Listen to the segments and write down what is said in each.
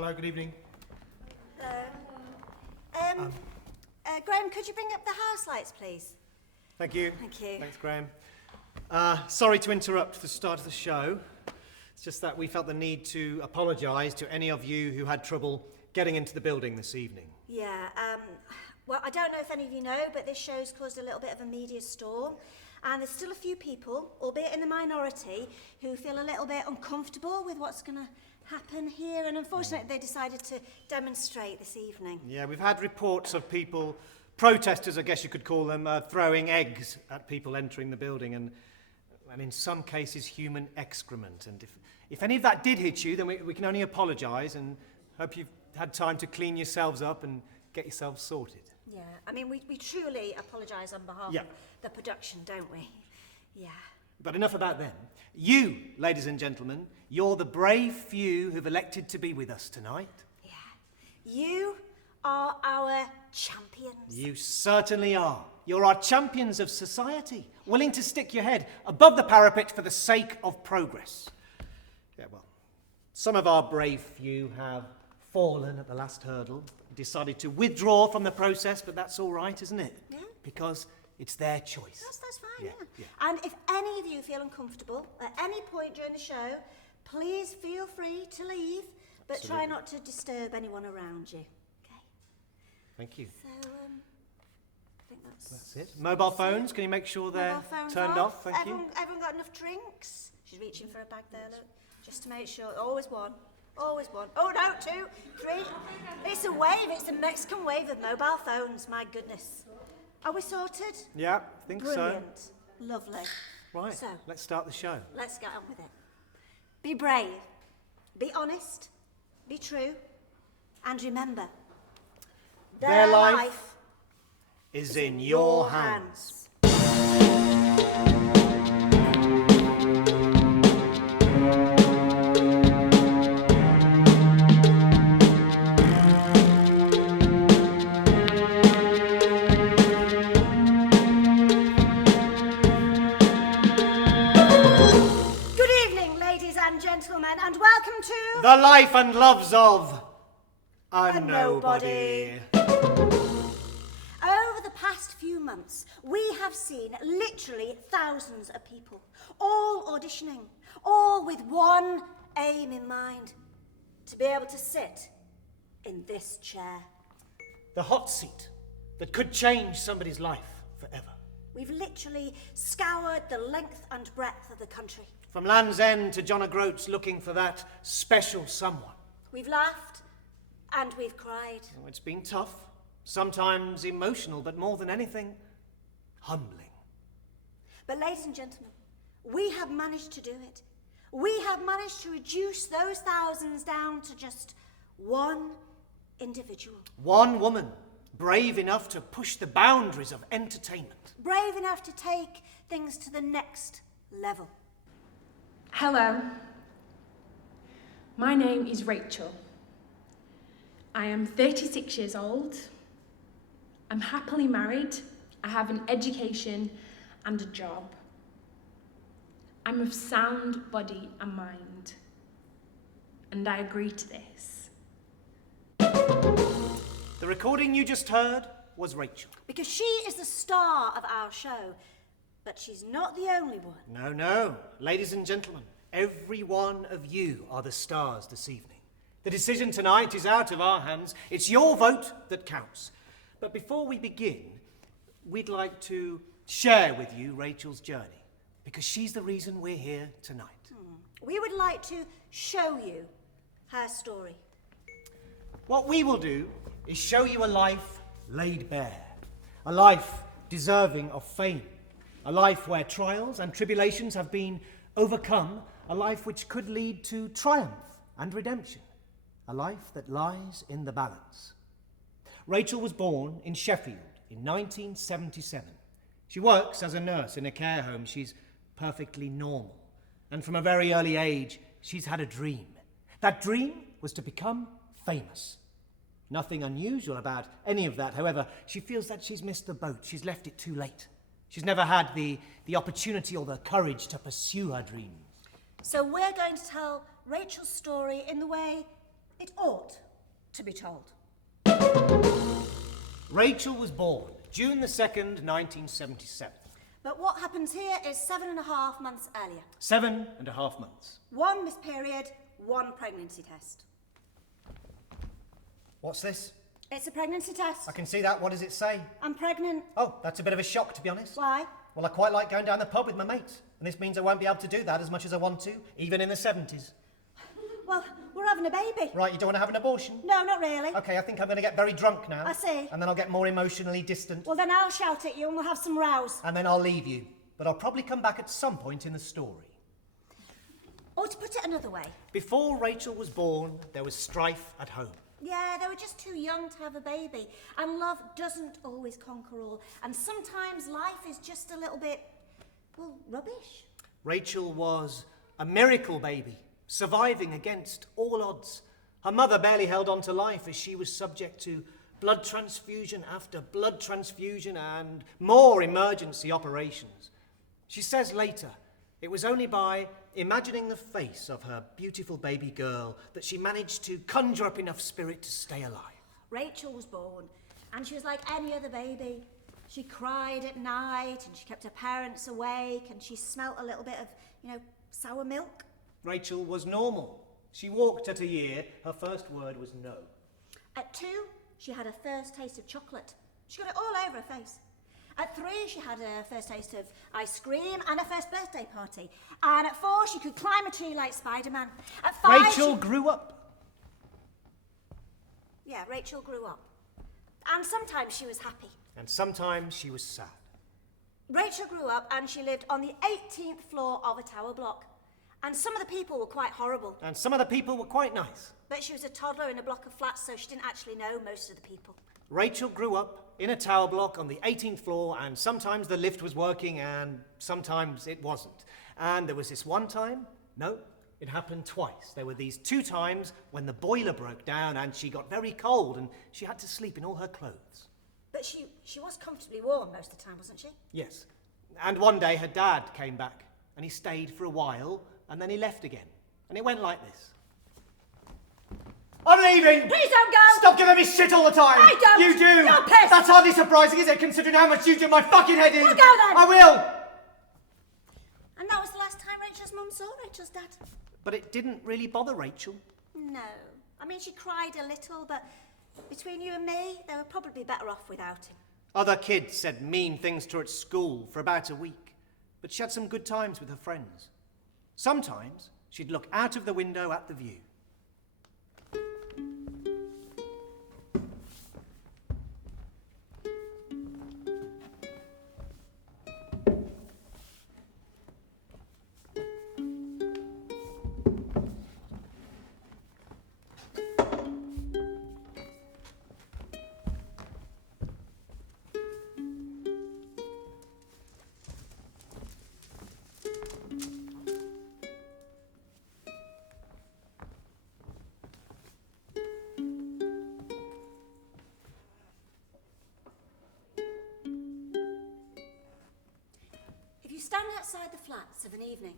Hello, good evening. Hello. Graham, could you bring up the house lights, please? Thank you. Thank you. Thanks, Graham. Sorry to interrupt the start of the show. It's just that we felt the need to apologise to any of you who had trouble getting into the building this evening. Yeah, well, I don't know if any of you know, but this show's caused a little bit of a media storm. And there's still a few people, albeit in the minority, who feel a little bit uncomfortable with what's going to happen here. And unfortunately, they decided to demonstrate this evening. Yeah, we've had reports of people, protesters, I guess you could call them, throwing eggs at people entering the building and in some cases, human excrement. And if any of that did hit you, then we can only apologise and hope you've had time to clean yourselves up and get yourselves sorted. Yeah, I mean, we truly apologise on behalf of the production, don't we? Yeah. But enough about them. You, ladies and gentlemen, you're the brave few who've elected to be with us tonight. Yeah. You are our champions. You certainly are. You're our champions of society, willing to stick your head above the parapet for the sake of progress. Yeah, well, some of our brave few have fallen at the last hurdle, decided to withdraw from the process, but that's all right, isn't it? Yeah. Because it's their choice. That's fine, Yeah, yeah. yeah. And if any of you feel uncomfortable at any point during the show, please feel free to leave, but try not to disturb anyone around you. Okay? Thank you. So, I think That's it. Mobile phones, can you make sure they're Mobile phones turned off? Thank everyone, you. Everyone got enough drinks? She's reaching for a bag there, look. Just to make sure. Always one. Always one. Oh, no, 2, 3. It's a wave. It's a Mexican wave of mobile phones. My goodness. Are we sorted? Yeah, I think Brilliant. so. Lovely. Right, So, let's start the show. let's get on with it. Be brave. Be honest. Be true. And remember, Their life is in your hands. Good evening, ladies and gentlemen, and welcome to... The life and loves of a nobody. nobody. Over the past few months, we have seen literally thousands of people, all auditioning, all with one aim in mind, to be able to sit in this chair. The hot seat that could change somebody's life forever. We've literally scoured the length and breadth of the country. From Land's End to John O'Groats looking for that special someone. We've laughed and we've cried. Oh, it's been tough, sometimes emotional, but more than anything, humbling. But ladies and gentlemen, we have managed to do it. We have managed to reduce those thousands down to just one individual. One woman, brave enough to push the boundaries of entertainment. Brave enough to take things to the next level. Hello, my name is Rachel. I am 36 years old. I'm happily married. I have an education and a job. I'm of sound body and mind. And I agree to this. The recording you just heard was Rachel. Because she is the star of our show, but she's not the only one. No, no. Ladies and gentlemen, every one of you are the stars this evening. The decision tonight is out of our hands. It's your vote that counts. But before we begin, we'd like to share with you Rachel's journey, because she's the reason we're here tonight. We would like to show you her story. What we will do is show you a life laid bare, a life deserving of fame, a life where trials and tribulations have been overcome, a life which could lead to triumph and redemption, a life that lies in the balance. Rachel was born in Sheffield in 1977. She works as a nurse in a care home. She's perfectly normal. And from a very early age, she's had a dream. That dream was to become famous. Nothing unusual about any of that. However, she feels that she's missed the boat. She's left it too late. She's never had the opportunity or the courage to pursue her dreams. So we're going to tell Rachel's story in the way It ought to be told. Rachel was born June the 2nd, 1977. But what happens here is 7.5 months earlier. 7.5 months. 1 missed period, 1 pregnancy test. What's this? It's a pregnancy test. I can see that. What does it say? I'm pregnant. Oh, that's a bit of a shock, to be honest. Why? Well, I quite like going down the pub with my mates. And this means I won't be able to do that as much as I want to, even in the 70s. Well, we're having a baby. Right, you don't want to have an abortion? No, not really. Okay, I think I'm going to get very drunk now. I see. And then I'll get more emotionally distant. Well, then I'll shout at you and we'll have some rows. And then I'll leave you. But I'll probably come back at some point in the story. Or to put it another way, Before Rachel was born, there was strife at home. yeah, they were just too young to have a baby. And love doesn't always conquer all. And sometimes life is just a little bit, well, rubbish. Rachel was a miracle baby, surviving against all odds. Her mother barely held on to life as she was subject to blood transfusion after blood transfusion and more emergency operations. She says later, it was only by imagining the face of her beautiful baby girl that she managed to conjure up enough spirit to stay alive. Rachel was born, and she was like any other baby. She cried at night, and she kept her parents awake, and she smelt a little bit of, sour milk. Rachel was normal. She walked at a year. Her first word was no. At 2, she had her first taste of chocolate. She got it all over her face. At 3, she had her first taste of ice cream and her first birthday party. And at 4, she could climb a tree like Spider-Man. At 5, Rachel grew up. Yeah, Rachel grew up. And sometimes she was happy. And sometimes she was sad. Rachel grew up and she lived on the 18th floor of a tower block. And some of the people were quite horrible. And some of the people were quite nice. But she was a toddler in a block of flats, so she didn't actually know most of the people. Rachel grew up in a tower block on the 18th floor, and sometimes the lift was working and sometimes it wasn't. And there was this one time, no, it happened twice. There were these 2 times when the boiler broke down and she got very cold and she had to sleep in all her clothes. But she was comfortably warm most of the time, wasn't she? Yes. And one day her dad came back and he stayed for a while and then he left again. And it went like this. I'm leaving! Please don't go! Stop giving me shit all the time! I don't! You do! You're pissed! That's hardly surprising, is it, considering how much you do my fucking head in? Well, go then! I will! And that was the last time Rachel's mum saw Rachel's dad. But it didn't really bother Rachel. No. I mean, she cried a little, but between you and me, they were probably better off without him. Other kids said mean things to her at school for about a week, but she had some good times with her friends. Sometimes she'd look out of the window at the view. If you stand outside the flats of an evening,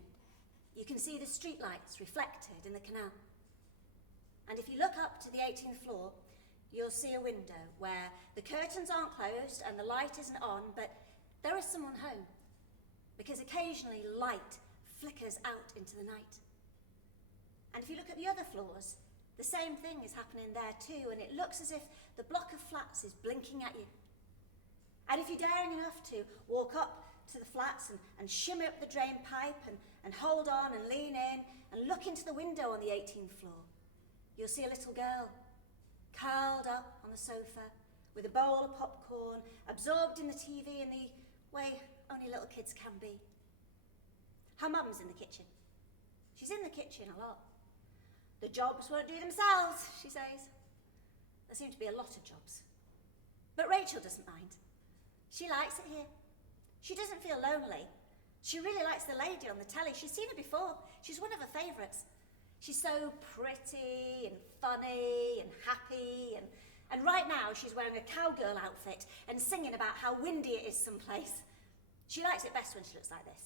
you can see the streetlights reflected in the canal. And if you look up to the 18th floor, you'll see a window where the curtains aren't closed and the light isn't on, but there is someone home. Because occasionally light flickers out into the night. And if you look at the other floors, the same thing is happening there too, and it looks as if the block of flats is blinking at you. And if you're daring enough to walk up to the flats and shimmy up the drain pipe and hold on and lean in and look into the window on the 18th floor, you'll see a little girl curled up on the sofa with a bowl of popcorn, absorbed in the TV in the way only little kids can be. Her mum's in the kitchen. She's in the kitchen a lot. The jobs won't do themselves, she says. There seem to be a lot of jobs. But Rachel doesn't mind. She likes it here. She doesn't feel lonely. She really likes the lady on the telly. She's seen her before. She's one of her favourites. She's so pretty and funny and happy, and right now she's wearing a cowgirl outfit and singing about how windy it is someplace. She likes it best when she looks like this.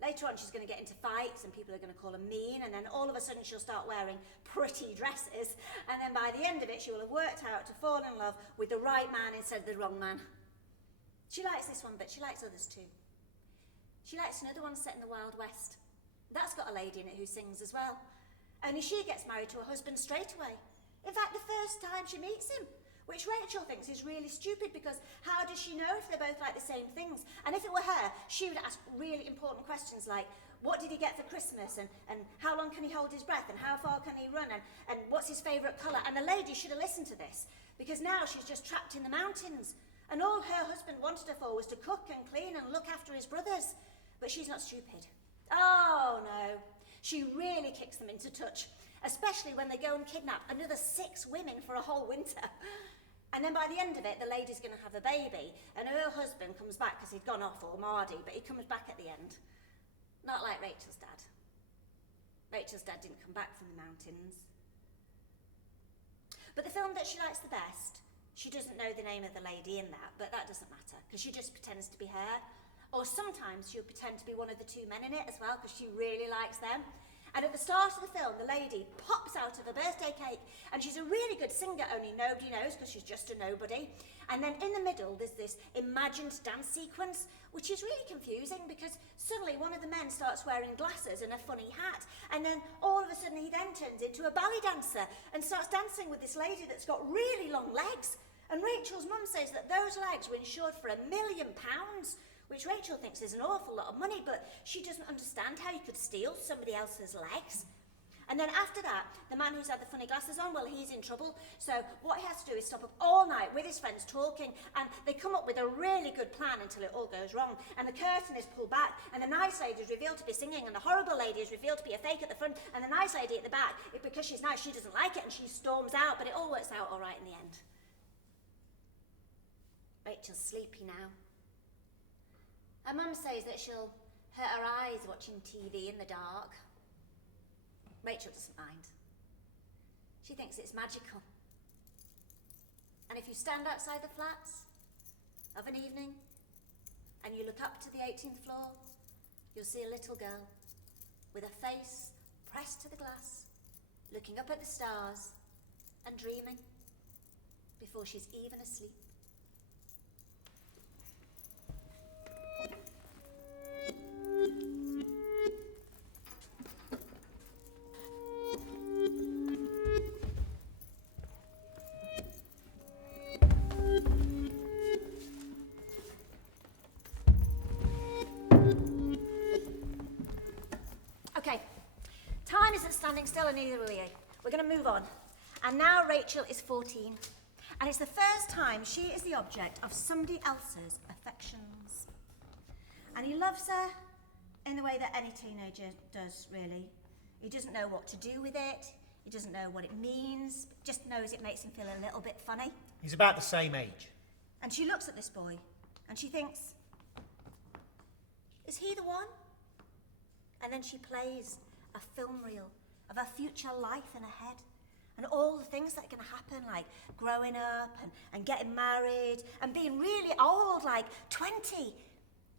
Later on, she's going to get into fights and people are going to call her mean, and then all of a sudden she'll start wearing pretty dresses, and then by the end of it, she will have worked out to fall in love with the right man instead of the wrong man. She likes this one, but she likes others too. She likes another one set in the Wild West. That's got a lady in it who sings as well. Only she gets married to her husband straight away. In fact, the first time she meets him, which Rachel thinks is really stupid because how does she know if they're both like the same things? And if it were her, she would ask really important questions like, what did he get for Christmas? And how long can he hold his breath? And how far can he run? And what's his favourite colour? And the lady should have listened to this because now she's just trapped in the mountains. And all her husband wanted her for was to cook and clean and look after his brothers. But she's not stupid. Oh no, she really kicks them into touch, especially when they go and kidnap another 6 women for a whole winter. And then by the end of it, the lady's going to have a baby, and her husband comes back because he'd gone off, or Mardy, but he comes back at the end. Not like Rachel's dad. Rachel's dad didn't come back from the mountains. But the film that she likes the best, she doesn't know the name of the lady in that, but that doesn't matter, because she just pretends to be her. Or sometimes she'll pretend to be one of the 2 men in it as well, because she really likes them. And at the start of the film, the lady pops out of a birthday cake, and she's a really good singer, only nobody knows because she's just a nobody. And then in the middle, there's this imagined dance sequence, which is really confusing because suddenly one of the men starts wearing glasses and a funny hat, and then all of a sudden he then turns into a ballet dancer and starts dancing with this lady that's got really long legs. And Rachel's mum says that those legs were insured for £1 million, which Rachel thinks is an awful lot of money, but she doesn't understand how you could steal somebody else's legs. And then after that, the man who's had the funny glasses on, well, he's in trouble. So what he has to do is stop up all night with his friends talking, and they come up with a really good plan until it all goes wrong. And the curtain is pulled back, and the nice lady is revealed to be singing, and the horrible lady is revealed to be a fake at the front, and the nice lady at the back, because she's nice, she doesn't like it, and she storms out, but it all works out all right in the end. Rachel's sleepy now. Her mum says that she'll hurt her eyes watching TV in the dark. Rachel doesn't mind. She thinks it's magical. And if you stand outside the flats of an evening and you look up to the 18th floor, you'll see a little girl with her face pressed to the glass, looking up at the stars and dreaming before she's even asleep. Okay, time isn't standing still and neither are we. We're going to move on. And now Rachel is 14. And it's the first time she is the object of somebody else's affections. And he loves her in the way that any teenager does, really. He doesn't know what to do with it. He doesn't know what it means. Just knows it makes him feel a little bit funny. He's about the same age. And she looks at this boy and she thinks, is he the one? And then she plays a film reel of her future life in her head. And all the things that are going to happen, like growing up and getting married and being really old, like 20.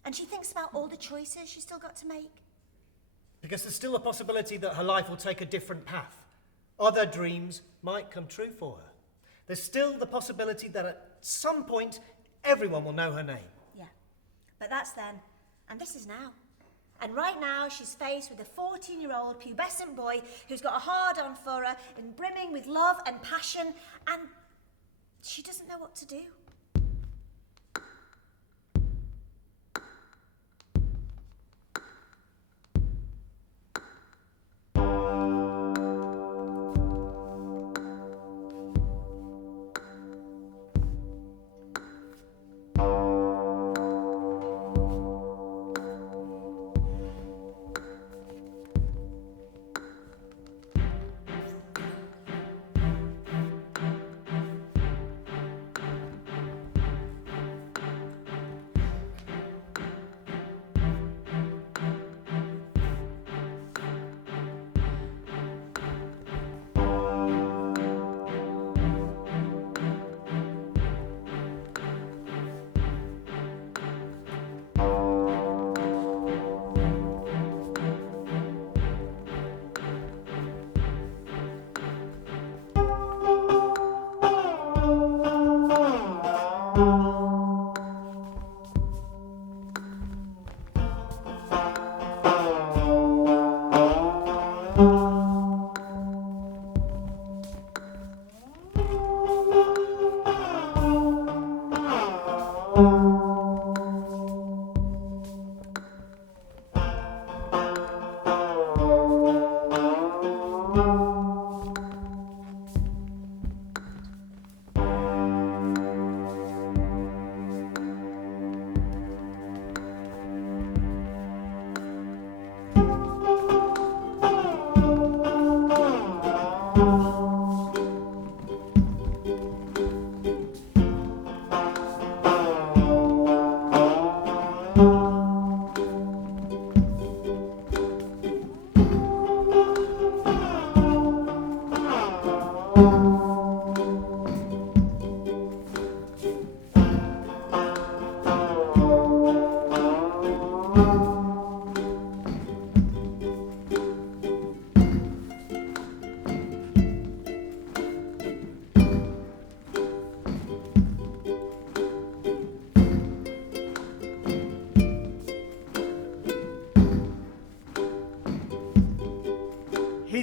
And she thinks about all the choices she's still got to make. Because there's still a possibility that her life will take a different path. Other dreams might come true for her. There's still the possibility that at some point, everyone will know her name. Yeah, but that's then, and this is now. And right now, she's faced with a 14-year-old pubescent boy who's got a hard-on for her and brimming with love and passion, and she doesn't know what to do.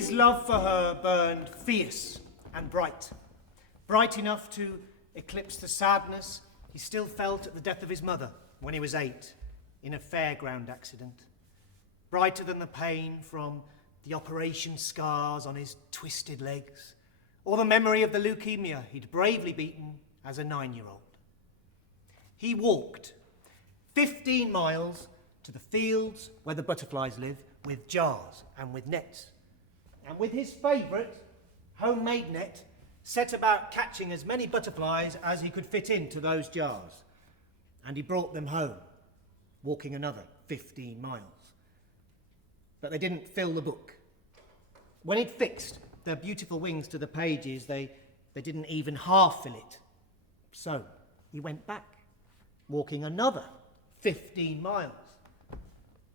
His love for her burned fierce and bright, bright enough to eclipse the sadness he still felt at the death of his mother when he was 8 in a fairground accident, brighter than the pain from the operation scars on his twisted legs, or the memory of the leukemia he'd bravely beaten as a 9-year-old. He walked 15 miles to the fields where the butterflies live, with jars and with nets. And with his favourite homemade net, set about catching as many butterflies as he could fit into those jars. And he brought them home, walking another 15 miles. But they didn't fill the book. When he'd fixed their beautiful wings to the pages, they didn't even half fill it. So he went back, walking another 15 miles.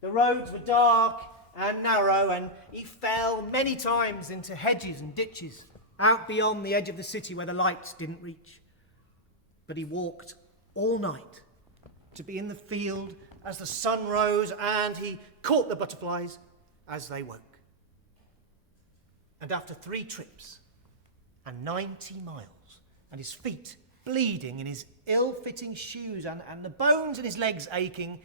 The roads were dark and narrow, and he fell many times into hedges and ditches, out beyond the edge of the city where the lights didn't reach. But he walked all night to be in the field as the sun rose, and he caught the butterflies as they woke. And after 3 trips and 90 miles, and his feet bleeding in his ill-fitting shoes and the bones in his legs aching,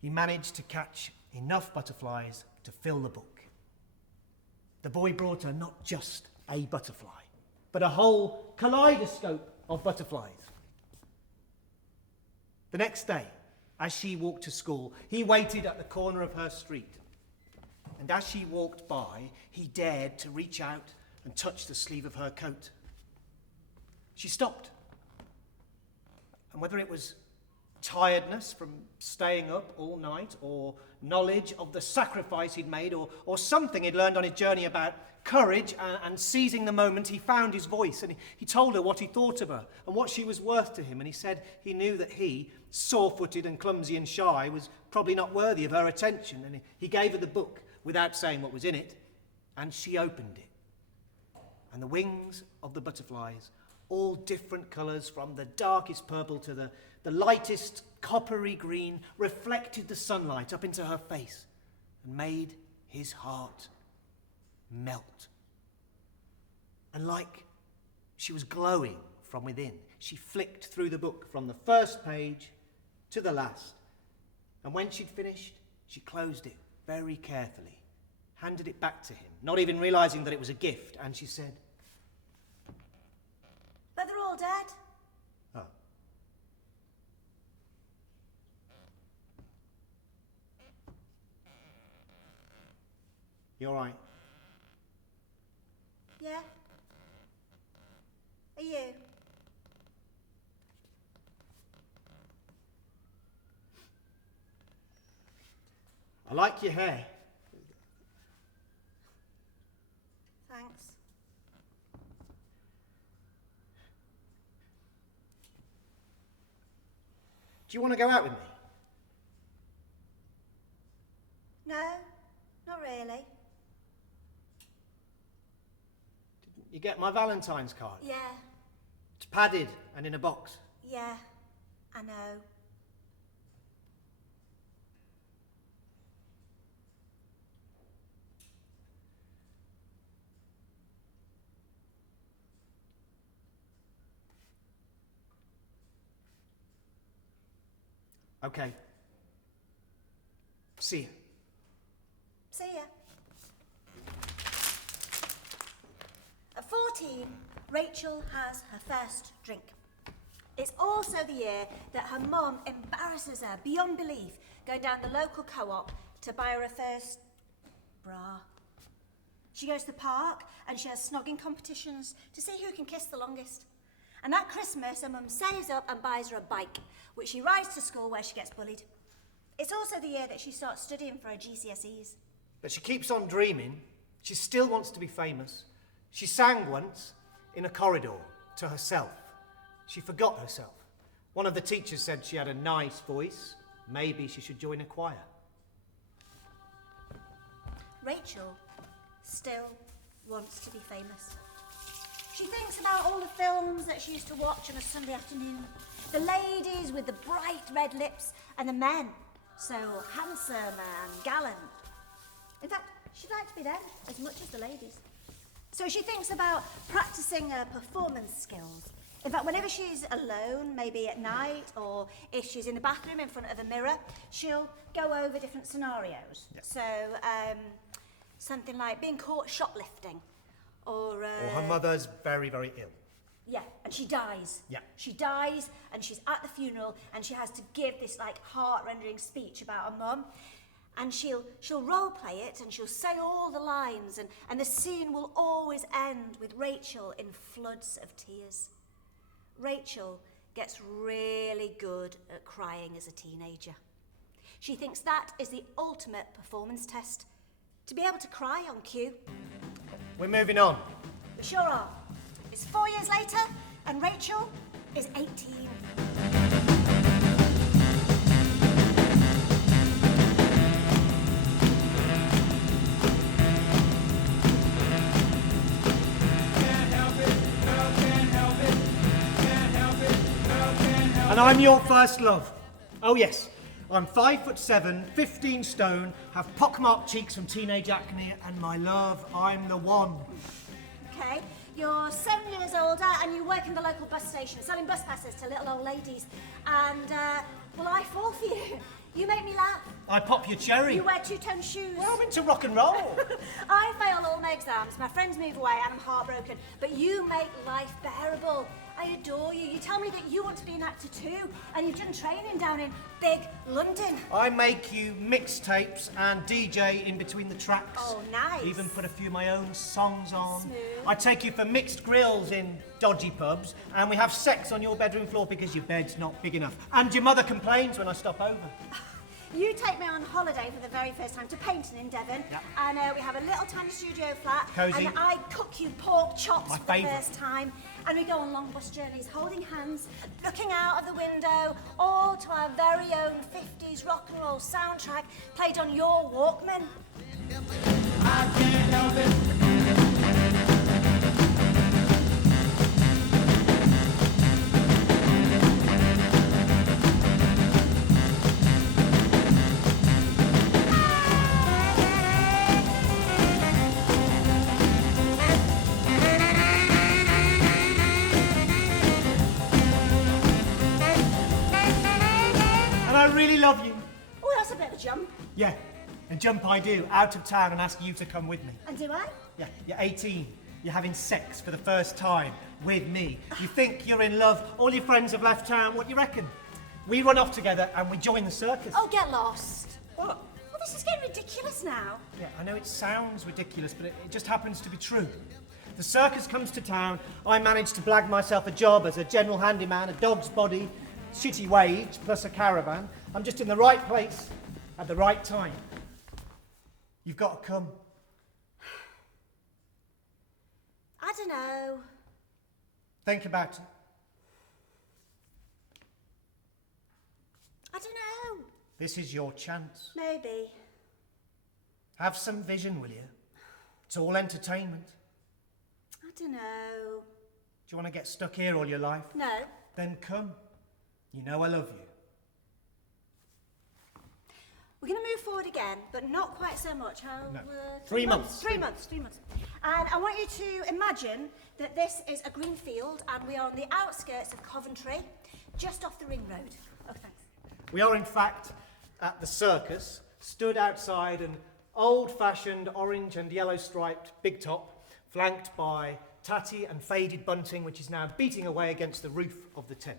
he managed to catch enough butterflies to fill the book. The boy brought her not just a butterfly, but a whole kaleidoscope of butterflies. The next day, as she walked to school, he waited at the corner of her street. And as she walked by, he dared to reach out and touch the sleeve of her coat. She stopped. And whether it was tiredness from staying up all night, or knowledge of the sacrifice he'd made, or something he'd learned on his journey about courage and seizing the moment, he found his voice, and he told her what he thought of her and what she was worth to him. And he said he knew that he, sore-footed and clumsy and shy, was probably not worthy of her attention. And he gave her the book without saying what was in it, and she opened it. And the wings of the butterflies, all different colours, from the darkest purple to the lightest coppery green, reflected the sunlight up into her face and made his heart melt. And like she was glowing from within, she flicked through the book from the first page to the last. And when she'd finished, she closed it very carefully, handed it back to him, not even realising that it was a gift, and she said, But they're all dead. "Oh." You all right? Yeah? Are you? I like your hair. Thanks. Do you want to go out with me? No, not really. You get my Valentine's card? Yeah, It's padded and in a box. yeah, I know. Okay. See you. See ya. At 14, Rachel has her first drink. It's also the year that her mum embarrasses her beyond belief, going down the local co-op to buy her first bra. She goes to the park and she has snogging competitions to see who can kiss the longest. And that Christmas, her mum saves up and buys her a bike, which she rides to school where she gets bullied. It's also the year that she starts studying for her GCSEs. But she keeps on dreaming. She still wants to be famous. She sang once in a corridor to herself. She forgot herself. One of the teachers said she had a nice voice. Maybe she should join a choir. Rachel still wants to be famous. She thinks about all the films that she used to watch on a Sunday afternoon. The ladies with the bright red lips and the men so handsome and gallant. In fact, she'd like to be them as much as the ladies. So she thinks about practicing her performance skills. In fact, whenever she's alone, maybe at night, or if she's in the bathroom in front of a mirror, she'll go over different scenarios. Yeah. So, something like being caught shoplifting, or... Or her mother's very, very ill. Yeah, and she dies. Yeah. She dies, and she's at the funeral, and she has to give this, like, heart-rending speech about her mum. And she'll role-play it, and she'll say all the lines, and the scene will always end with Rachel in floods of tears. Rachel gets really good at crying as a teenager. She thinks that is the ultimate performance test, to be able to cry on cue. We're moving on. We sure are. It's 4 years later, and Rachel is 18. And I'm your first love. Oh yes, I'm 5'7", 15 stone, have pockmarked cheeks from teenage acne, and my love, I'm the one. Okay, you're 7 years older and you work in the local bus station selling bus passes to little old ladies. And, well, I fall for you. You make me laugh. I pop your cherry. You wear two-tone shoes. Well, I'm into rock and roll. I fail all my exams, my friends move away and I'm heartbroken. But you make life bearable. I adore you. You tell me that you want to be an actor too, and you've done training down in big London. I make you mixtapes and DJ in between the tracks. Oh, nice. Even put a few of my own songs on. Smooth. I take you for mixed grills in dodgy pubs, and we have sex on your bedroom floor because your bed's not big enough. And your mother complains when I stop over. You take me on holiday for the very first time to Paynton in Devon, Yep. and we have a little tiny studio flat, Cosy. and I cook you pork chops My for the favourite. first time, and we go on long bus journeys, holding hands, looking out of the window, all to our very own 50s rock and roll soundtrack played on your Walkman. I can't help it. And I really love you. Oh, that's a bit of a jump. Yeah, and jump I do, out of town and ask you to come with me. And do I? Yeah, you're 18. You're having sex for the first time with me. You think you're in love. All your friends have left town. What do you reckon? We run off together and we join the circus. Oh, get lost. What? Well, this is getting ridiculous now. Yeah, I know it sounds ridiculous, but it just happens to be true. The circus comes to town. I manage to blag myself a job as a general handyman, a dog's body, shitty wage, plus a caravan. I'm just in the right place at the right time. You've got to come. I don't know. Think about it. I don't know. This is your chance. Maybe. Have some vision, will you? It's all entertainment. I don't know. Do you want to get stuck here all your life? No. Then come. You know I love you. We're going to move forward again, but not quite so much. How? No. 3 months. 3 months. 3 months. And I want you to imagine that this is a green field and we are on the outskirts of Coventry, just off the ring road. Oh, thanks. We are, in fact, at the circus, stood outside an old-fashioned orange and yellow striped big top, flanked by tatty and faded bunting, which is now beating away against the roof of the tent.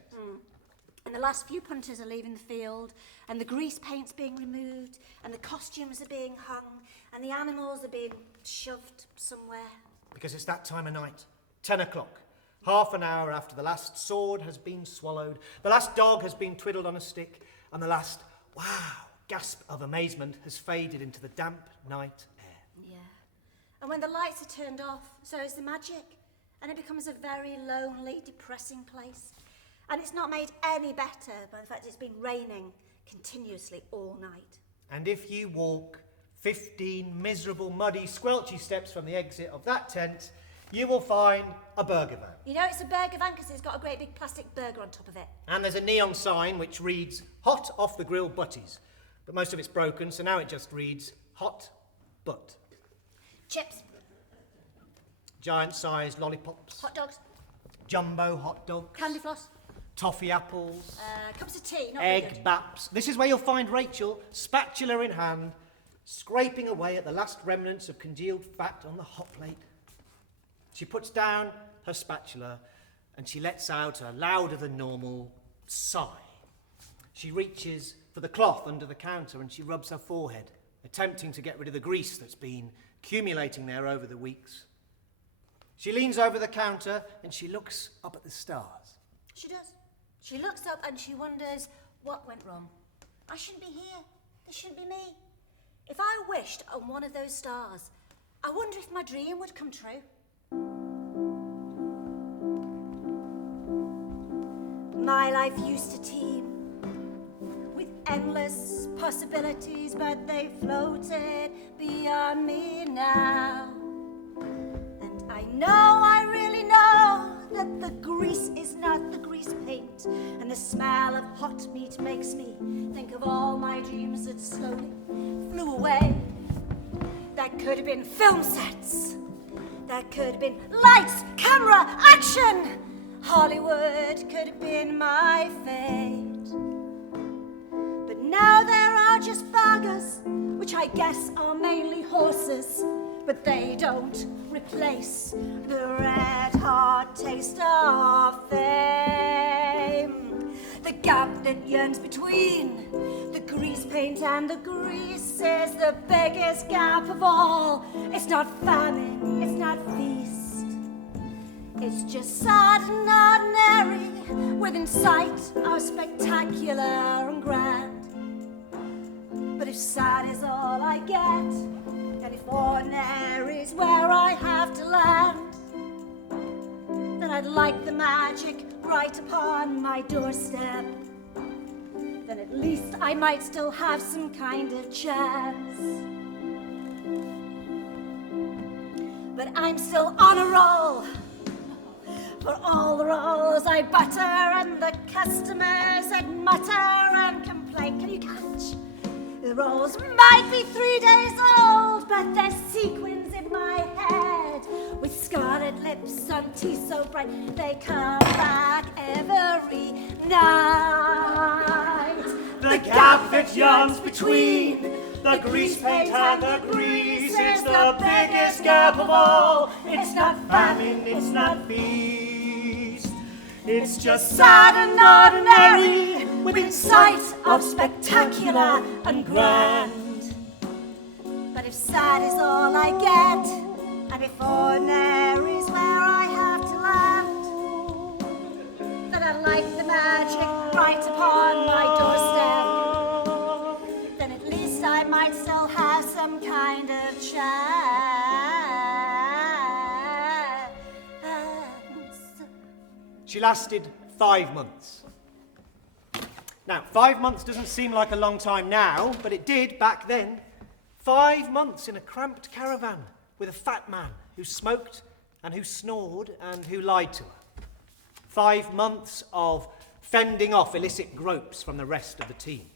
And the last few punters are leaving the field, and the grease paint's being removed, and the costumes are being hung, and the animals are being shoved somewhere. Because it's that time of night, 10 o'clock. Half an hour after the last sword has been swallowed, the last dog has been twiddled on a stick, and the last, wow, gasp of amazement has faded into the damp night air. Yeah. And when the lights are turned off, so is the magic, and it becomes a very lonely, depressing place. And it's not made any better by the fact it's been raining continuously all night. And if you walk 15 miserable, muddy, squelchy steps from the exit of that tent, you will find a burger van. You know it's a burger van because it's got a great big plastic burger on top of it. And there's a neon sign which reads, hot off the grill butties. But most of it's broken, so now it just reads, hot butt. Chips, Giant-sized lollipops. hot dogs, Jumbo hot dogs. candy floss, Toffee apples. cups of tea, not very Egg good. baps. This is where you'll find Rachel, spatula in hand, scraping away at the last remnants of congealed fat on the hot plate. She puts down her spatula and she lets out a louder than normal sigh. She reaches for the cloth under the counter and she rubs her forehead, attempting to get rid of the grease that's been accumulating there over the weeks. She leans over the counter and she looks up at the stars. She does. She looks up and she wonders what went wrong. I shouldn't be here. This shouldn't be me. If I wished on one of those stars, I wonder if my dream would come true. My life used to teem with endless possibilities, but they floated beyond me now. And I know, I really know, that the grease is not the grease paint, and the smell of hot meat makes me think of all my dreams that slowly flew away. That could have been film sets. That could have been lights, camera, action. Hollywood could have been my fate. But now there are just burgers, which I guess are mainly horses, but they don't replace the red hot taste of fame. The gap that yearns between the grease paint and the grease is the biggest gap of all. It's not famine, it's not feast. It's just sad and ordinary, within sight of spectacular and grand. But if sad is all I get, and if ordinary's where I have to land, then I'd like the magic right upon my doorstep. Then at least I might still have some kind of chance. But I'm still on a roll. For all the rolls I butter and the customers that mutter and complain. Can you catch? The rolls might be 3 days old, but they're sequins in my head. With scarlet lips on teeth so bright, they come back every night. The gap that yawns between the grease paint and the grease is the biggest gap of all. It's not famine, it's not feast. It's just sad and ordinary, within sight of spectacular and grand. But if sad is all I get, and if ordinary is where I have to land, then I'd like the magic right upon my doorstep. Then at least I might still have some kind of chance. She lasted 5 months. Now, 5 months doesn't seem like a long time now, but it did back then. 5 months in a cramped caravan with a fat man who smoked and who snored and who lied to her. 5 months of fending off illicit gropes from the rest of the team.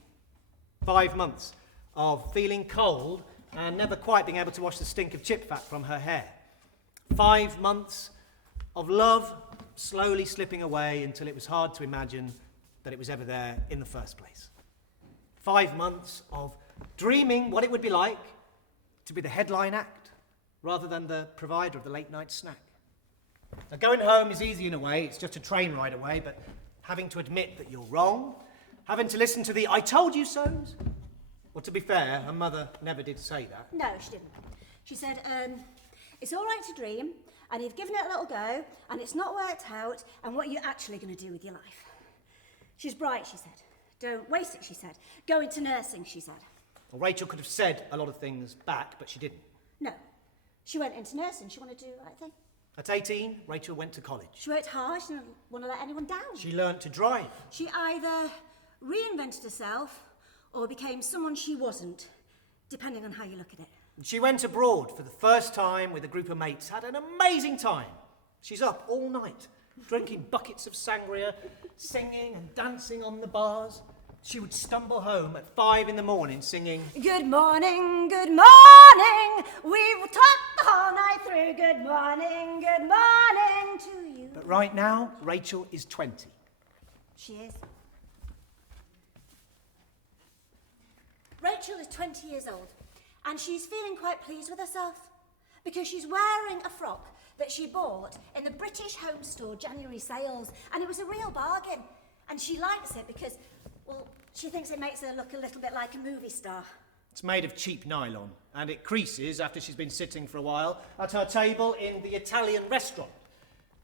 5 months of feeling cold and never quite being able to wash the stink of chip fat from her hair. 5 months of love slowly slipping away until it was hard to imagine that it was ever there in the first place. 5 months of dreaming what it would be like to be the headline act rather than the provider of the late night snack. Now, going home is easy in a way, it's just a train ride away, but having to admit that you're wrong, having to listen to the I told you so's. Well, to be fair, her mother never did say that. No, she didn't. She said, it's all right to dream, and you've given it a little go, and it's not worked out, and what are you actually going to do with your life? She's bright, she said. Don't waste it, she said. Go into nursing, she said. Well, Rachel could have said a lot of things back, but she didn't. No. She went into nursing. She wanted to do the right thing. At 18, Rachel went to college. She worked hard. She didn't want to let anyone down. She learnt to drive. She either reinvented herself or became someone she wasn't, depending on how you look at it. She went abroad for the first time with a group of mates, had an amazing time. She's up all night, drinking buckets of sangria, singing and dancing on the bars. She would stumble home at 5 in the morning singing, Good morning, good morning. We will talk the whole night through. Good morning to you. but right now, Rachel is 20. She is. Rachel is 20 years old, and she's feeling quite pleased with herself because she's wearing a frock that she bought in the British Home Store January sales, and it was a real bargain. And she likes it because, well, she thinks it makes her look a little bit like a movie star. It's made of cheap nylon, and it creases after she's been sitting for a while at her table in the Italian restaurant.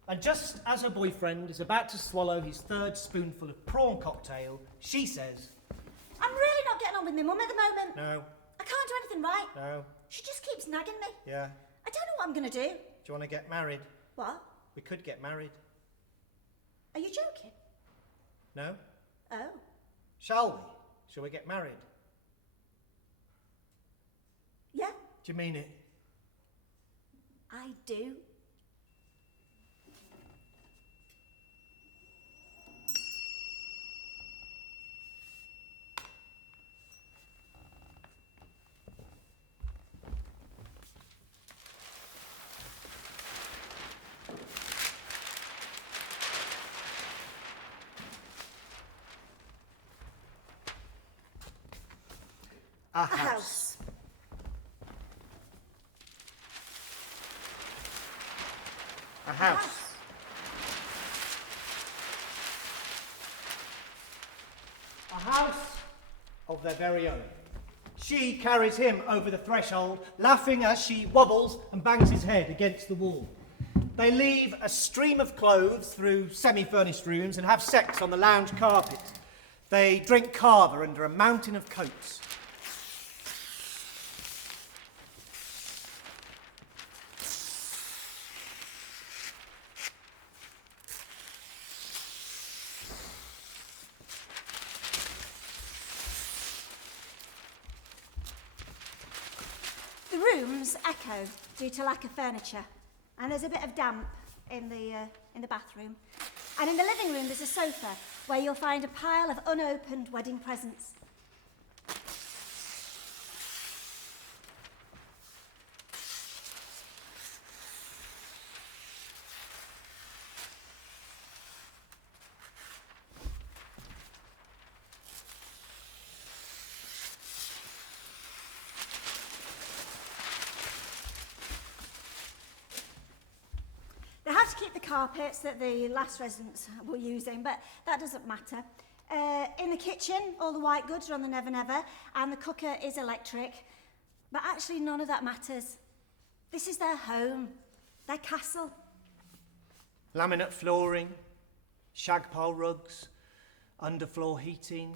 And just as her boyfriend is about to swallow his third spoonful of prawn cocktail, she says, I'm really not getting on with my mum at the moment. No, I can't do anything right. no, She just keeps nagging me. yeah. I don't know what I'm going to do. Do you want to get married? What? We could get married. Are you joking? No? Oh. Shall we? Shall we get married? Yeah, Do you mean it? I do. A A house. house. A house. A house of their very own. She carries him over the threshold, laughing as she wobbles and bangs his head against the wall. They leave a stream of clothes through semi-furnished rooms and have sex on the lounge carpet. They drink kava under a mountain of coats. The rooms echo due to lack of furniture, and there's a bit of damp in the bathroom. And in the living room, there's a sofa where you'll find a pile of unopened wedding presents. They have to keep the carpets that the last residents were using, but that doesn't matter. In the kitchen, all the white goods are on the Never Never, and the cooker is electric. But actually, none of that matters. This is their home, their castle. Laminate flooring, shagpile rugs, underfloor heating,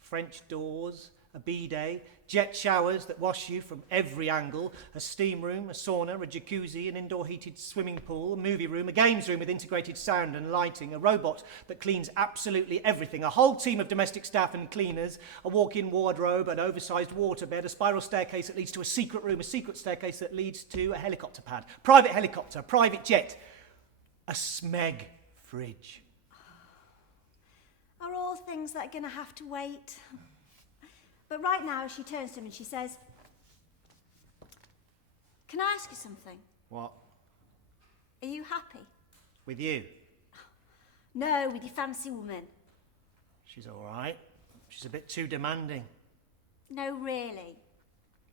French doors, a bidet, jet showers that wash you from every angle, a steam room, a sauna, a jacuzzi, an indoor heated swimming pool, a movie room, a games room with integrated sound and lighting, a robot that cleans absolutely everything, a whole team of domestic staff and cleaners, a walk-in wardrobe, an oversized waterbed, a spiral staircase that leads to a secret room, a secret staircase that leads to a helicopter pad, private helicopter, private jet, a Smeg fridge. Are all things that are going to have to wait. But right now, she turns to him and she says, Can I ask you something? What? Are you happy? With you? No, with your fancy woman. She's all right. She's a bit too demanding. No, really.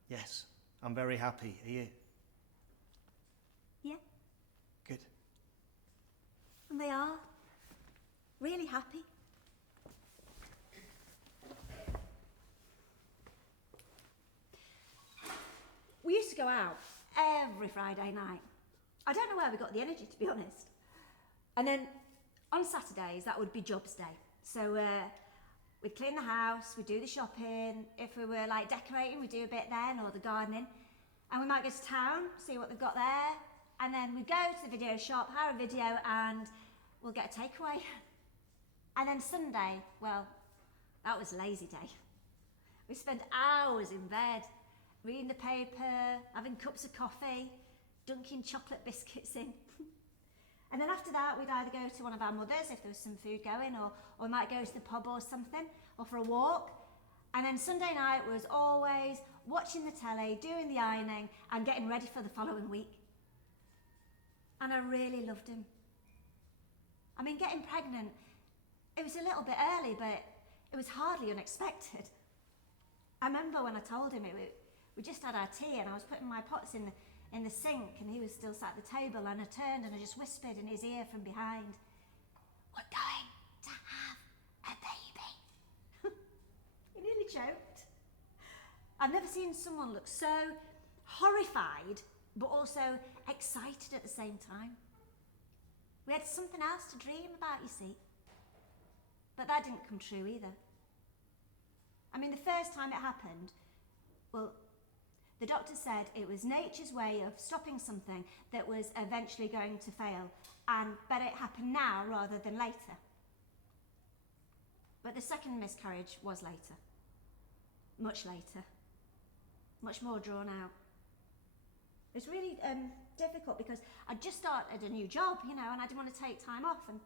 Yes, I'm very happy. Are you? Yeah, Good. and they are. Really happy. We used to go out every Friday night. I don't know where we got the energy, to be honest. And then on Saturdays, that would be jobs day. So we'd clean the house, we'd do the shopping. If we were like decorating, we'd do a bit then, or the gardening. And we might go to town, see what they've got there. And then we'd go to the video shop, hire a video, and we'll get a takeaway. And then Sunday, well, that was lazy day. We spent hours in bed, reading the paper, having cups of coffee, dunking chocolate biscuits in. And then after that, we'd either go to one of our mothers if there was some food going, or we might go to the pub or something, or for a walk. And then Sunday night was always watching the telly, doing the ironing, and getting ready for the following week. And I really loved him. I mean, getting pregnant, it was a little bit early, but it was hardly unexpected. I remember when I told him we just had our tea and I was putting my pots in the sink and he was still sat at the table, and I turned and I just whispered in his ear from behind, "We're going to have a baby." He nearly choked. I've never seen someone look so horrified but also excited at the same time. We had something else to dream about, you see. But that didn't come true either. I mean, the first time it happened, well, the doctor said it was nature's way of stopping something that was eventually going to fail, and better it happen now rather than later. But the second miscarriage was later. Much later. Much more drawn out. It was really difficult because I'd just started a new job, you know, and I didn't want to take time off. And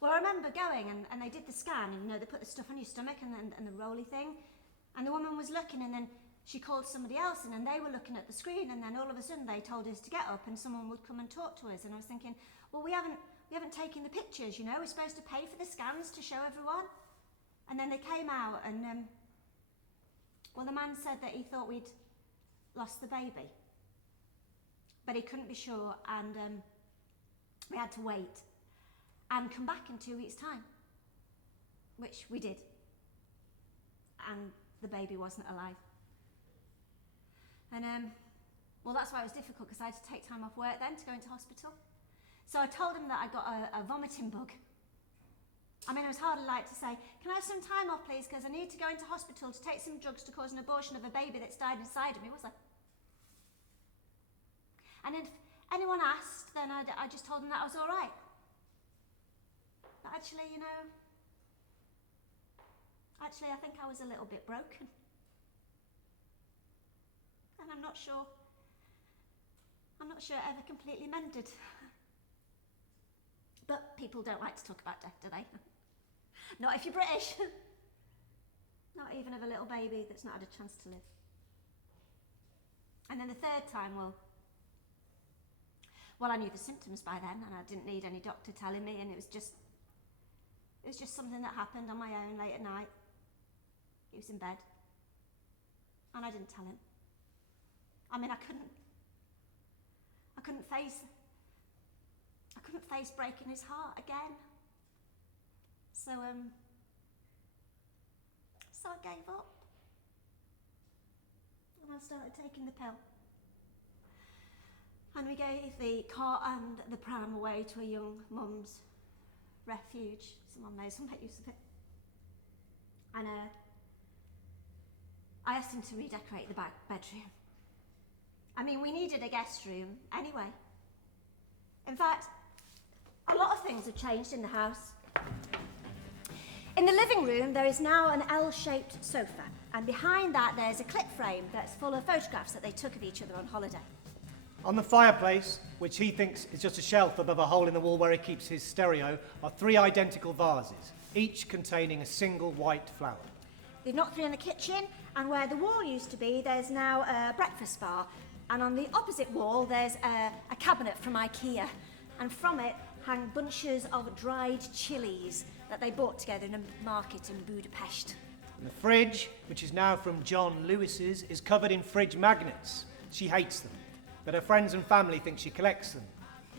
well, I remember going and they did the scan, and you know, they put the stuff on your stomach and the rolly thing, and the woman was looking, and then she called somebody else, and then they were looking at the screen, and then all of a sudden they told us to get up and someone would come and talk to us. And I was thinking, well, we haven't taken the pictures, you know, we're supposed to pay for the scans to show everyone. And then they came out, and well, the man said that he thought we'd lost the baby, but he couldn't be sure, and we had to wait and come back in 2 weeks' time, which we did, and the baby wasn't alive. And well, that's why it was difficult, because I had to take time off work then to go into hospital. So I told him that I got a vomiting bug. I mean, it was hardly like to say, "Can I have some time off, please, because I need to go into hospital to take some drugs to cause an abortion of a baby that's died inside of me," was I? And if anyone asked, then I just told them that I was all right. But actually, you know, I think I was a little bit broken. And I'm not sure it ever completely mended. But people don't like to talk about death, do they? Not if you're British. Not even of a little baby that's not had a chance to live. And then the third time, well, I knew the symptoms by then, and I didn't need any doctor telling me, and it was just something that happened on my own late at night. He was in bed, and I didn't tell him. I mean, I couldn't face breaking his heart again. So I gave up, and I started taking the pill. And we gave the cot and the pram away to a young mum's refuge. Someone knows, some make use of it. And I asked him to redecorate the back bedroom. I mean, we needed a guest room anyway. In fact, a lot of things have changed in the house. In the living room, there is now an L-shaped sofa, and behind that there's a clip frame that's full of photographs that they took of each other on holiday. On the fireplace, which he thinks is just a shelf above a hole in the wall where he keeps his stereo, are 3 identical vases, each containing a single white flower. They've knocked 3 in the kitchen, and where the wall used to be, there's now a breakfast bar. And on the opposite wall, there's a cabinet from IKEA, and from it hang bunches of dried chilies that they bought together in a market in Budapest. And the fridge, which is now from John Lewis's, is covered in fridge magnets. She hates them, but her friends and family think she collects them.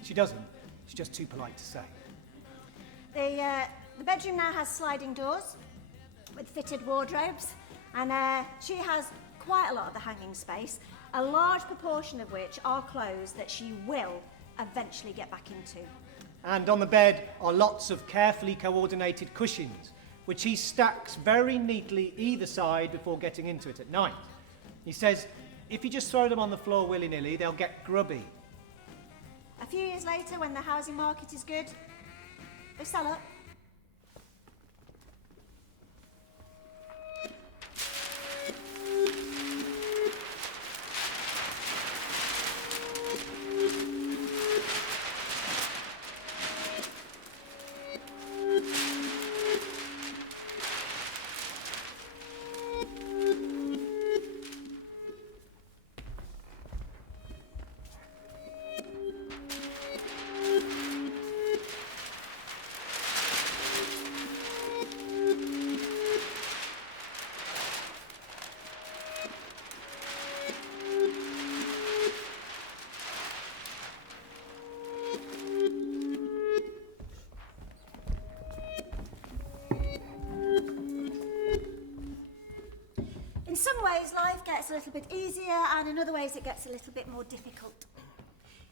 She doesn't. She's just too polite to say. The bedroom now has sliding doors with fitted wardrobes, and she has quite a lot of the hanging space, a large proportion of which are clothes that she will eventually get back into. And on the bed are lots of carefully coordinated cushions, which he stacks very neatly either side before getting into it at night. He says if you just throw them on the floor willy-nilly, they'll get grubby. A few years later, when the housing market is good, they sell up. some ways, life gets a little bit easier, and in other ways, it gets a little bit more difficult.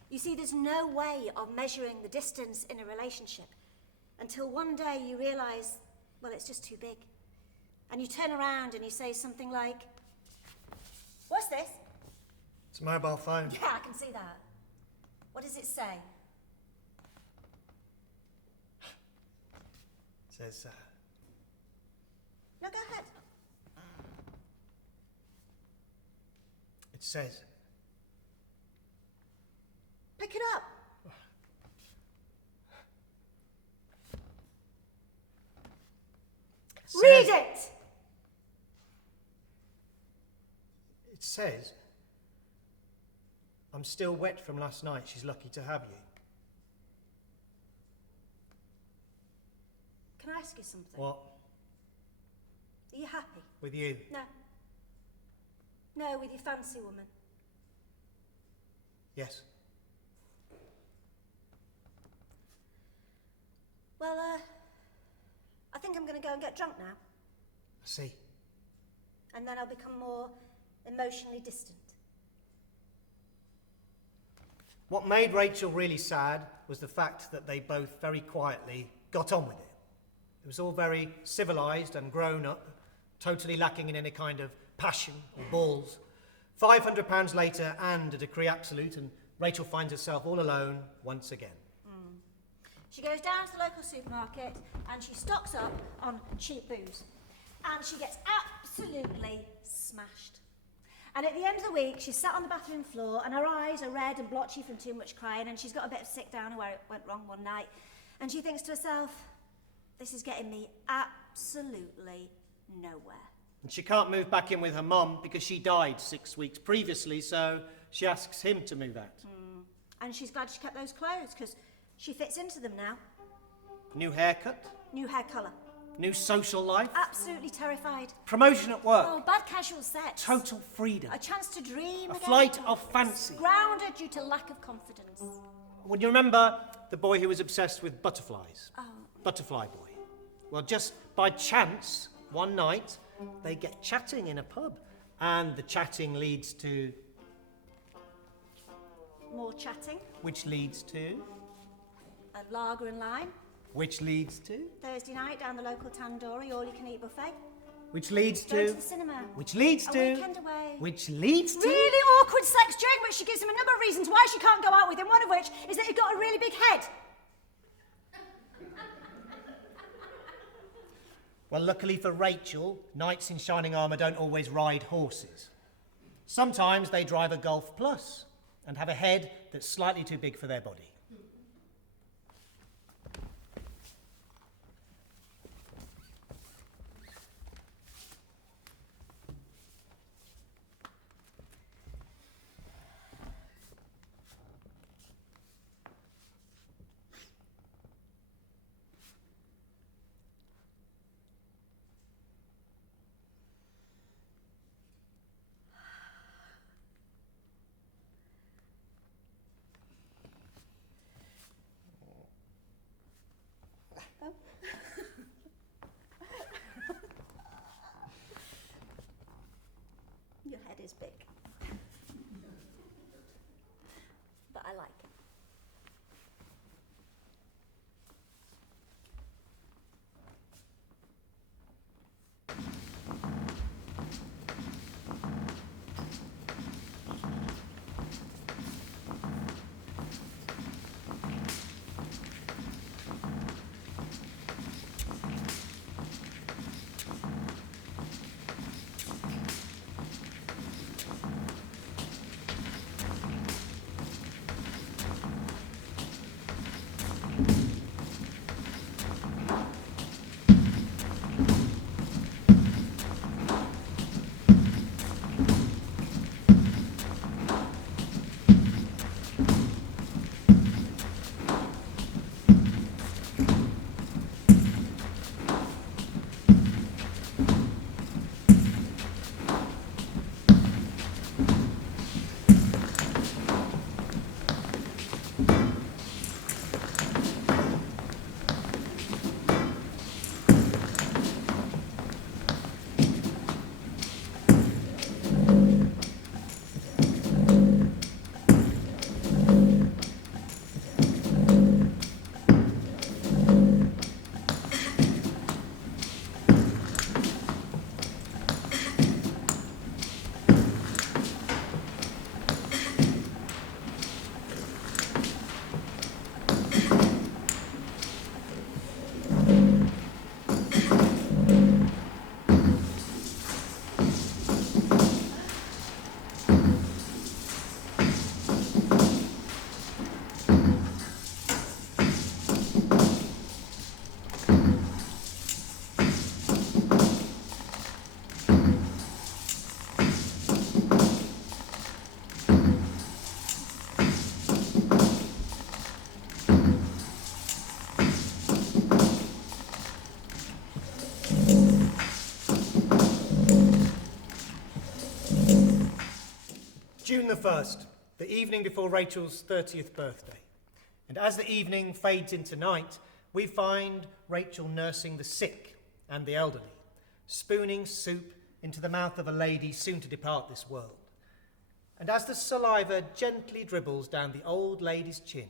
You see, there's no way of measuring the distance in a relationship until one day you realise, well, it's just too big. And you turn around and you say something like, "What's this?" It's a mobile phone. Yeah, I can see that. What does it say? It says, No, go ahead. it says, Pick it up. Read it! It says, "I'm still wet from last night. She's lucky to have you." Can I ask you something? What? Are you happy? With you? No. No, with your fancy woman. Yes. Well, I think I'm going to go and get drunk now. I see. And then I'll become more emotionally distant. What made Rachel really sad was the fact that they both very quietly got on with it. It was all very civilised and grown up, totally lacking in any kind of passion or balls. £500 later and a decree absolute, and Rachel finds herself all alone once again. She goes down to the local supermarket and she stocks up on cheap booze. And she gets absolutely smashed. And at the end of the week, she's sat on the bathroom floor and her eyes are red and blotchy from too much crying, and she's got a bit of sick down where it went wrong one night. And she thinks to herself, this is getting me absolutely nowhere. And she can't move back in with her mum because she died 6 weeks previously, so she asks him to move out. And she's glad she kept those clothes because she fits into them now. New haircut, New hair colour. new social life, Absolutely terrified. promotion at work, Oh, bad casual sex. total freedom, A chance to dream a again. flight of fancy. Grounded due to lack of confidence. Would you remember the boy who was obsessed with butterflies? Oh. Butterfly boy. Well, just by chance, one night, they get chatting in a pub. And the chatting leads to... More chatting. which leads to... A lager and lime. which leads to... Thursday night down the local tandoori all-you-can-eat buffet. which leads Going to... to the cinema. which leads A to... weekend away. which leads to... Really awkward sex during which she gives him a number of reasons why she can't go out with him, one of which is that he's got a really big head. Well, luckily for Rachel, knights in shining armour don't always ride horses. Sometimes they drive a Golf Plus and have a head that's slightly too big for their body. June the 1st, the evening before Rachel's 30th birthday. And as the evening fades into night, we find Rachel nursing the sick and the elderly, spooning soup into the mouth of a lady soon to depart this world. And as the saliva gently dribbles down the old lady's chin,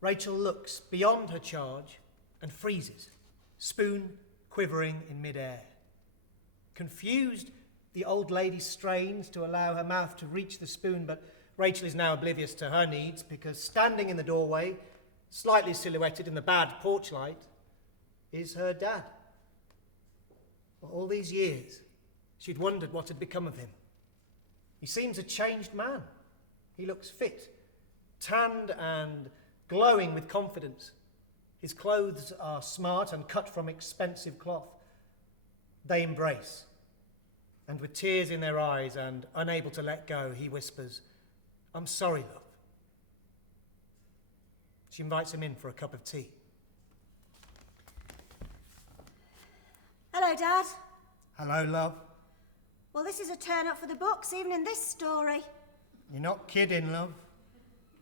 Rachel looks beyond her charge and freezes, spoon quivering in mid-air. Confused, the old lady strains to allow her mouth to reach the spoon, but Rachel is now oblivious to her needs because standing in the doorway, slightly silhouetted in the bad porch light, is her dad. For all these years, she'd wondered what had become of him. He seems a changed man. He looks fit, tanned and glowing with confidence. His clothes are smart and cut from expensive cloth. They embrace, and with tears in their eyes and unable to let go, he whispers, "I'm sorry, love." She invites him in for a cup of tea. Hello, Dad. Hello, love. Well, this is a turn up for the books, even in this story. You're not kidding, love.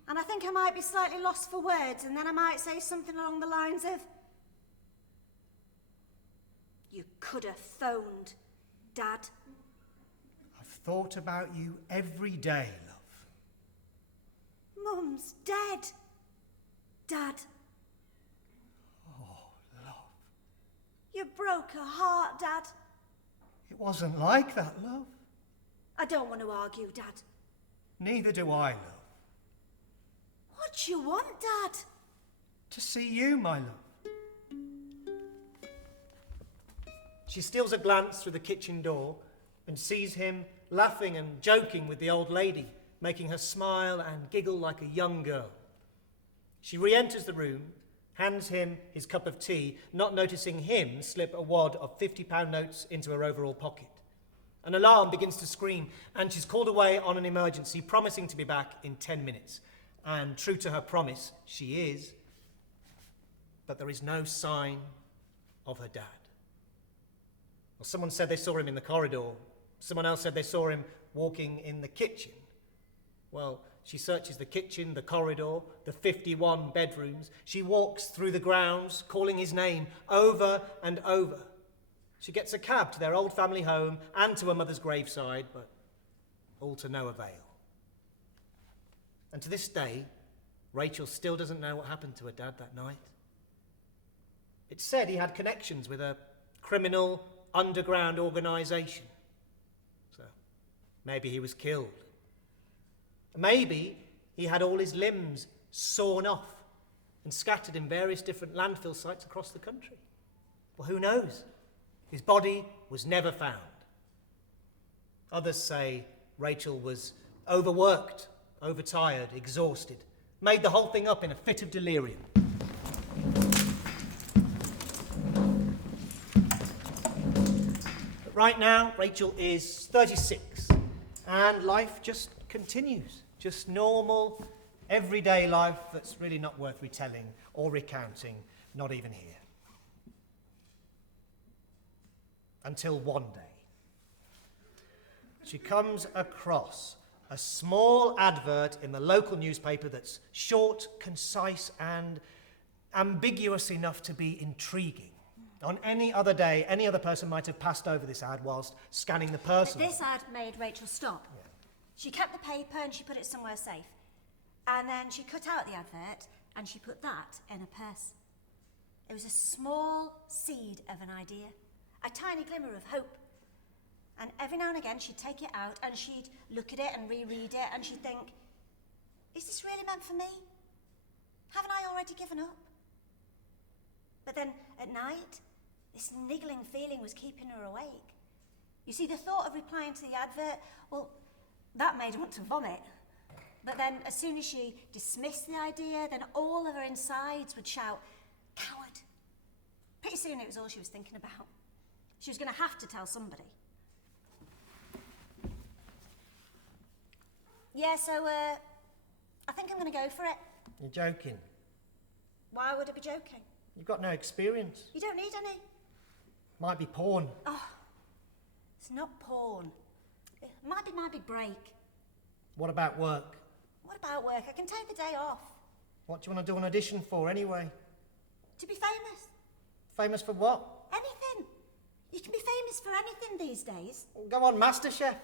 And I think I might be slightly lost for words, and then I might say something along the lines of, "You could have phoned, Dad." I've thought about you every day, love. Mum's dead, Dad. Oh, love. You broke her heart, Dad. It wasn't like that, love. I don't want to argue, Dad. Neither do I, love. What do you want, Dad? To see you, my love. She steals a glance through the kitchen door and sees him laughing and joking with the old lady, making her smile and giggle like a young girl. She re-enters the room, hands him his cup of tea, not noticing him slip a wad of £50 notes into her overall pocket. An alarm begins to scream, and she's called away on an emergency, promising to be back in 10 minutes. And true to her promise, she is. But there is no sign of her dad. Well, someone said they saw him in the corridor. Someone else said they saw him walking in the kitchen. Well, she searches the kitchen, the corridor, the 51 bedrooms. She walks through the grounds, calling his name over and over. She gets a cab to their old family home and to her mother's graveside, but all to no avail. And to this day, Rachel still doesn't know what happened to her dad that night. It's said he had connections with a criminal underground organisation. So maybe he was killed. Maybe he had all his limbs sawn off and scattered in various different landfill sites across the country. Well, who knows? His body was never found. Others say Rachel was overworked, overtired, exhausted, made the whole thing up in a fit of delirium. But right now, Rachel is 36, and life just continues. Just normal, everyday life that's really not worth retelling or recounting, not even here. Until one day, she comes across a small advert in the local newspaper that's short, concise, and ambiguous enough to be intriguing. On any other day, any other person might have passed over this ad whilst scanning the person. This ad made Rachel stop. Yeah. She kept the paper and she put it somewhere safe. And then she cut out the advert and she put that in a purse. It was a small seed of an idea, a tiny glimmer of hope. And every now and again she'd take it out and she'd look at it and reread it and she'd think, is this really meant for me? Haven't I already given up? But then at night, this niggling feeling was keeping her awake. You see, the thought of replying to the advert, well, that made her want to vomit. But then as soon as she dismissed the idea, then all of her insides would shout, "Coward." Pretty soon it was all she was thinking about. She was going to have to tell somebody. Yeah, so I think I'm going to go for it. You're joking. Why would I be joking? You've got no experience. You don't need any. Might be porn. Oh, it's not porn. It might be my big break. What about work? What about work? I can take the day off. What do you want to do an audition for anyway? To be famous. Famous for what? Anything. You can be famous for anything these days. Well, go on, MasterChef.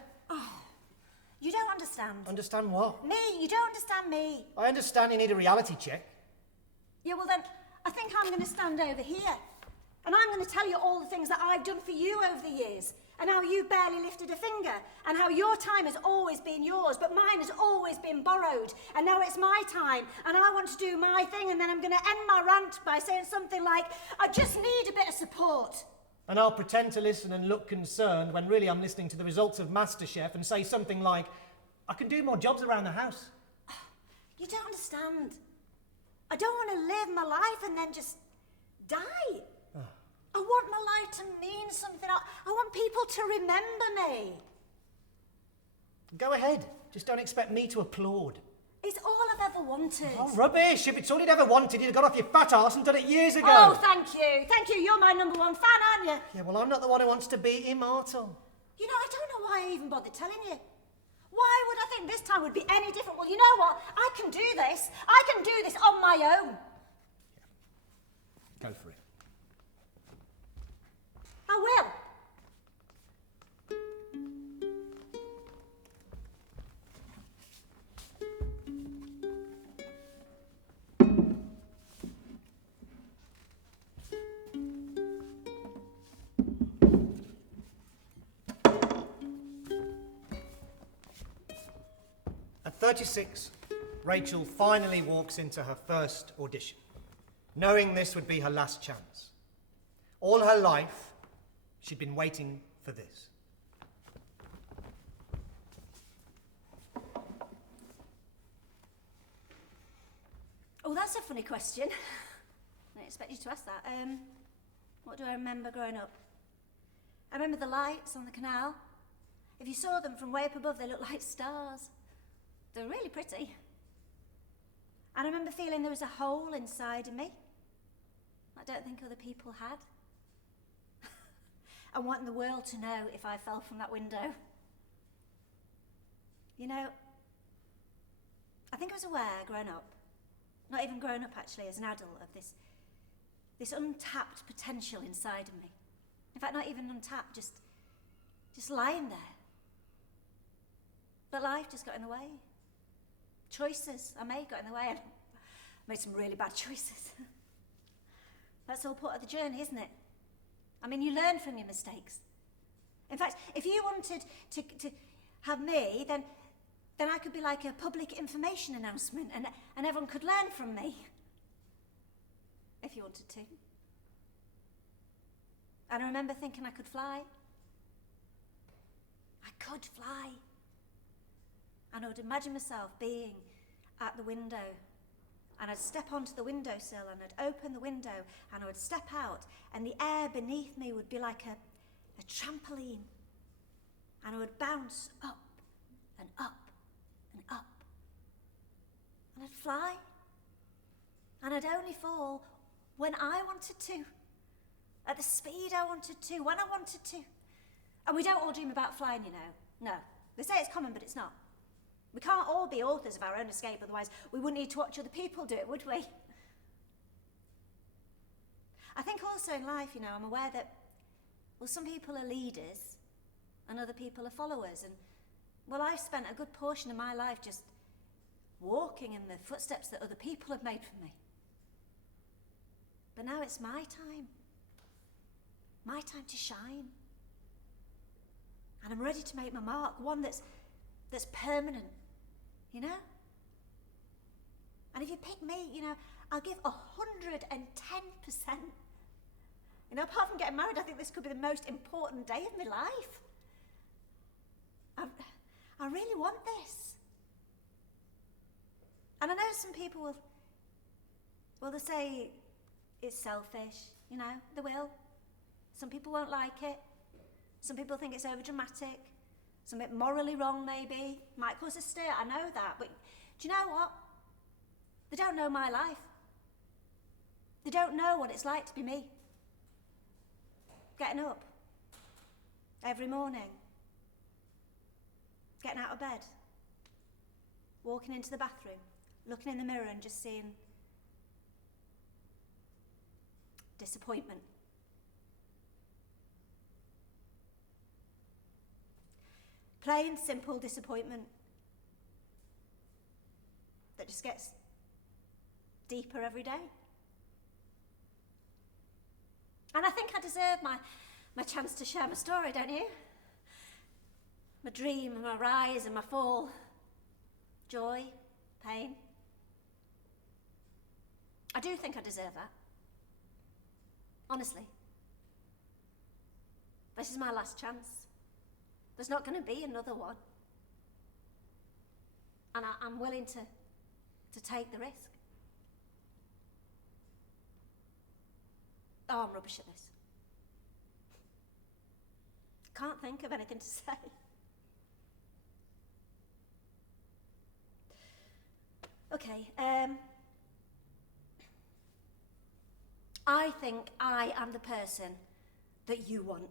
You don't understand. Understand what? Me, you don't understand me. I understand you need a reality check. Yeah, well then, I think I'm going to stand over here. And I'm going to tell you all the things that I've done for you over the years. And how you barely lifted a finger. And how your time has always been yours, but mine has always been borrowed. And now it's my time, and I want to do my thing, and then I'm going to end my rant by saying something like, I just need a bit of support. And I'll pretend to listen and look concerned when really I'm listening to the results of MasterChef and say something like, I can do more jobs around the house. You don't understand. I don't want to live my life and then just die. I want my life to mean something. I want people to remember me. Go ahead. Just don't expect me to applaud. It's all I've ever wanted. Oh, rubbish. If it's all you'd ever wanted, you'd have got off your fat arse and done it years ago. Oh, thank you. Thank you. You're my number one fan, aren't you? Yeah, well, I'm not the one who wants to be immortal. You know, I don't know why I even bothered telling you. Why would I think this time would be any different? Well, you know what? I can do this. I can do this on my own. Go for it. I will. At 36, Rachel finally walks into her first audition, knowing this would be her last chance. All her life, she'd been waiting for this. Oh, that's a funny question. I didn't expect you to ask that. What do I remember growing up? I remember the lights on the canal. If you saw them from way up above, they looked like stars. They were really pretty. And I remember feeling there was a hole inside of me I don't think other people had. And wanting the world to know if I fell from that window. You know, I think I was aware growing up, not even growing up actually, as an adult, of this untapped potential inside of me. In fact, not even untapped, just lying there. But life just got in the way. Choices I made got in the way, and I made some really bad choices. That's all part of the journey, isn't it? I mean, you learn from your mistakes. In fact, if you wanted to have me, then I could be like a public information announcement, and everyone could learn from me. If you wanted to. And I remember thinking I could fly. I could fly. And I would imagine myself being at the window, and I'd step onto the windowsill, and I'd open the window, and I would step out, and the air beneath me would be like a trampoline, and I would bounce up and up and up, and I'd fly, and I'd only fall when I wanted to, at the speed I wanted to, when I wanted to. And we don't all dream about flying, you know. No. They say it's common, but it's not. We can't all be authors of our own escape, otherwise we wouldn't need to watch other people do it, would we? I think also in life, you know, I'm aware that, well, some people are leaders and other people are followers. And, well, I've spent a good portion of my life just walking in the footsteps that other people have made for me. But now it's my time. My time to shine. And I'm ready to make my mark, one that's permanent, you know? And if you pick me, you know, I'll give 110%. You know, apart from getting married, I think this could be the most important day of my life. I really want this. And I know some people they'll say it's selfish, you know, they will. Some people won't like it. Some people think it's overdramatic. Something morally wrong, maybe. Might cause a stir, I know that. But do you know what? They don't know my life. They don't know what it's like to be me. Getting up every morning. Getting out of bed. Walking into the bathroom, looking in the mirror and just seeing disappointment. Plain, simple disappointment that just gets deeper every day. And I think I deserve my chance to share my story, don't you? My dream and my rise and my fall. Joy, pain. I do think I deserve that. Honestly. This is my last chance. There's not going to be another one. And I'm willing to take the risk. Oh, I'm rubbish at this. Can't think of anything to say. Okay, I think I am the person that you want.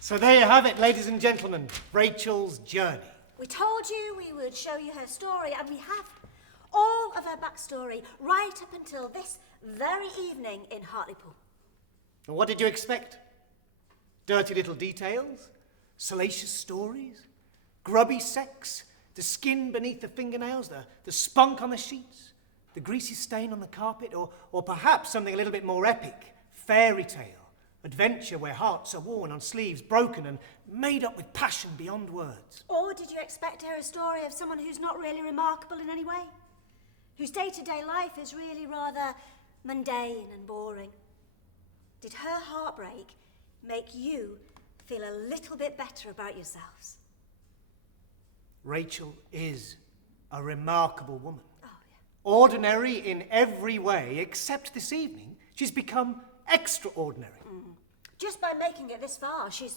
So there you have it, ladies and gentlemen, Rachel's journey. We told you we would show you her story, and we have all of her backstory right up until this very evening in Hartlepool. And what did you expect? Dirty little details? Salacious stories? Grubby sex? The skin beneath the fingernails? The spunk on the sheets? The greasy stain on the carpet? Or perhaps something a little bit more epic? Fairy tale? Adventure where hearts are worn on sleeves broken and made up with passion beyond words? Or did you expect to hear a story of someone who's not really remarkable in any way? Whose day-to-day life is really rather mundane and boring? Did her heartbreak make you feel a little bit better about yourselves? Rachel is a remarkable woman. Oh, yeah. Ordinary in every way, except this evening, she's become extraordinary. Just by making it this far, she's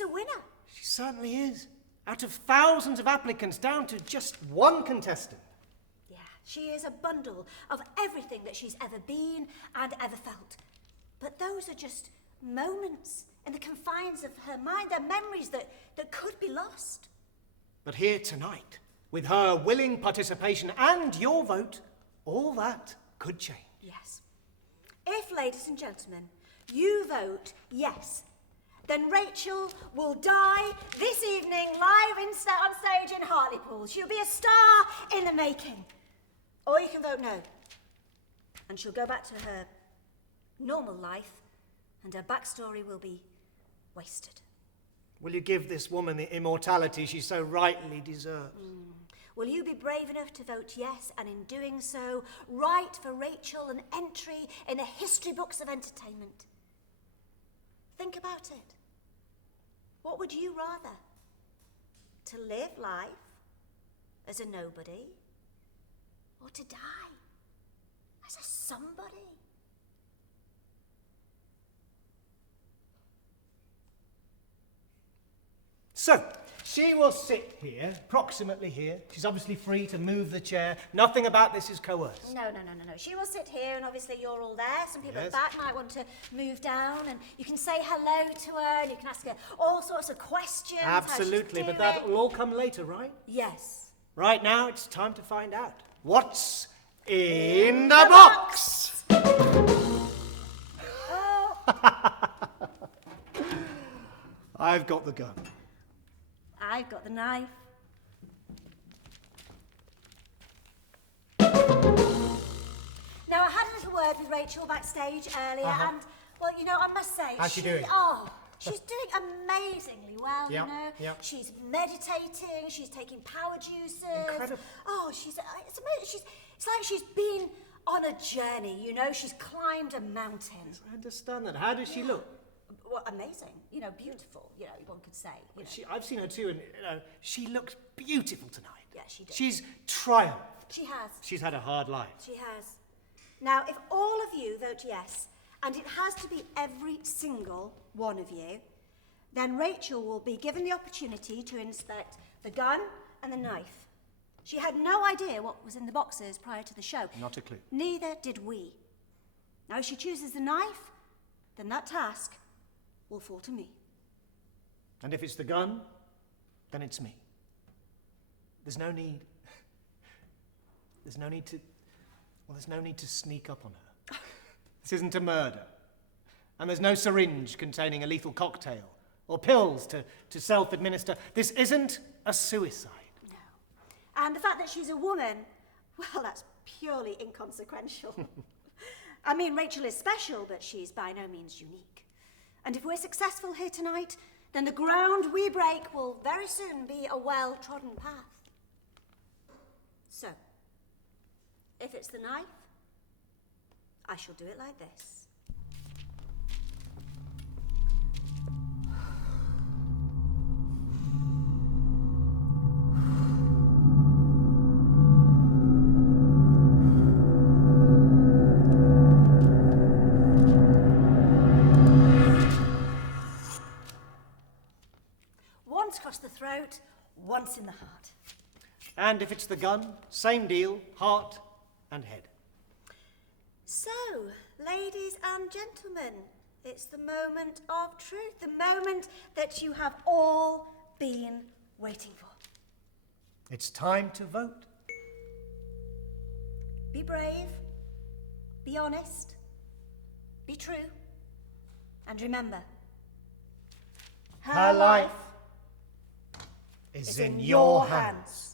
a winner. She certainly is. Out of thousands of applicants, down to just one contestant. Yeah, she is a bundle of everything that she's ever been and ever felt. But those are just moments in the confines of her mind. They're memories that could be lost. But here tonight, with her willing participation and your vote, all that could change. Yes. If, ladies and gentlemen, you vote yes, then Rachel will die this evening live on stage in Hartlepool. She'll be a star in the making. Or you can vote no, and she'll go back to her normal life, and her backstory will be wasted. Will you give this woman the immortality she so rightly deserves? Will you be brave enough to vote yes, and in doing so, write for Rachel an entry in the history books of entertainment? Think about it. What would you rather? To live life as a nobody, or to die as a somebody? So, she will sit here, approximately here. She's obviously free to move the chair. Nothing about this is coerced. No. She will sit here, and obviously you're all there. Some people Yes. at the back might want to move down, and you can say hello to her, and you can ask her all sorts of questions. how she's Absolutely, but doing. that will all come later, right? Yes. Right now, it's time to find out. What's in the box? Oh. I've got the gun. I've got the knife. Now, I had a little word with Rachel backstage earlier, and, well, you know, I must say... How's she doing? Oh, she's doing amazingly well, Yep, you know. yep. She's meditating, she's taking power juices. Incredible. Oh, it's amazing. It's like she's been on a journey, you know. She's climbed a mountain. I understand that. How does she look? Well, amazing. You know, beautiful, you know, one could say. You know. I've seen her too, and she looks beautiful tonight. Yeah, she does. She's triumphed. She has. She's had a hard life. She has. Now, if all of you vote yes, and it has to be every single one of you, then Rachel will be given the opportunity to inspect the gun and the knife. She had no idea what was in the boxes prior to the show. Not a clue. Neither did we. Now, if she chooses the knife, then that task will fall to me. And if it's the gun, then it's me. There's no need. There's no need to sneak up on her. This isn't a murder. And there's no syringe containing a lethal cocktail or pills to self-administer. This isn't a suicide. No. And the fact that she's a woman, well, that's purely inconsequential. I mean, Rachel is special, but she's by no means unique. And if we're successful here tonight, then the ground we break will very soon be a well-trodden path. So, if it's the knife, I shall do it like this. Once across the throat, once in the heart. And if it's the gun, same deal, heart and head. So, ladies and gentlemen, it's the moment of truth, the moment that you have all been waiting for. It's time to vote. Be brave, be honest, be true, and remember, Her life is in your hands.